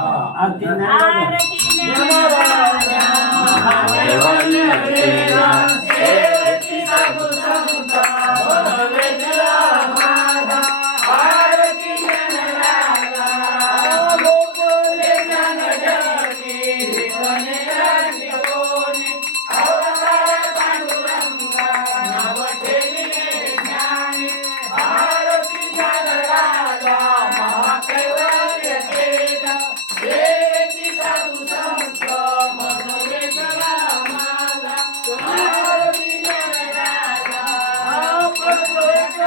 Ah, ah,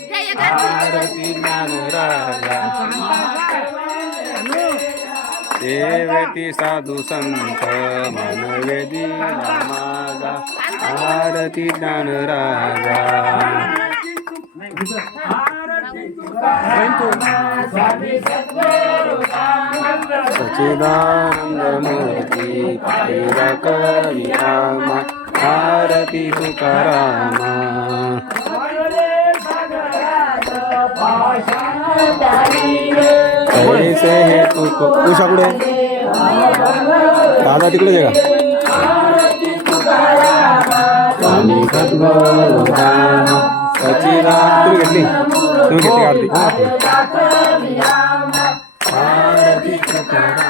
आरती ज्ञानराजा, देवती साधू संत मनवेदी माझा आरती ज्ञानराजा सचिदानंद मूर्ती पायरा कविता आरती तुकारामा कैसे हे तू उषा कुठे? दादा तिकडे आहे का? स्वामी सचिदा तुम्ही घेतली. तुम्ही घेतली आरती? आरती तुकारामा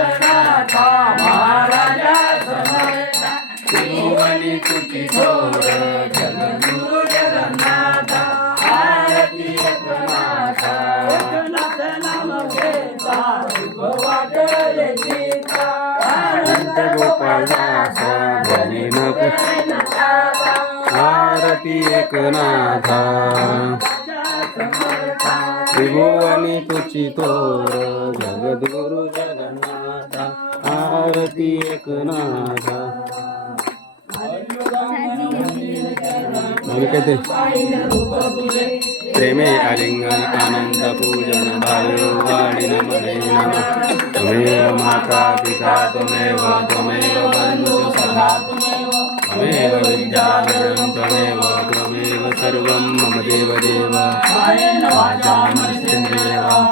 एकनाथा महाराजा समर्था त्रिभुवनी तुझी थोर जगद्गुरु जगन्नाथा आरती एकनाथा। एकनाथ नाम घेता सुख वाटले सीता अनंत गोपाळदास जनी नको आरती एकनाथा। त्रिभुवनी तुची तोर जगद्गुरु जगन्नाथा आरती एकनाथा. ते? प्रेमे आलिंगन आनंद पूजन भायो वाणी नमने नम. त्वमेव माता पिता त्वमेव त्वमेव बन्धु सखा त्वमेव विद्याधरं त्वमेव त्वमेव सर्वं मम देव देव. वाचामस्तेन्द्रियवा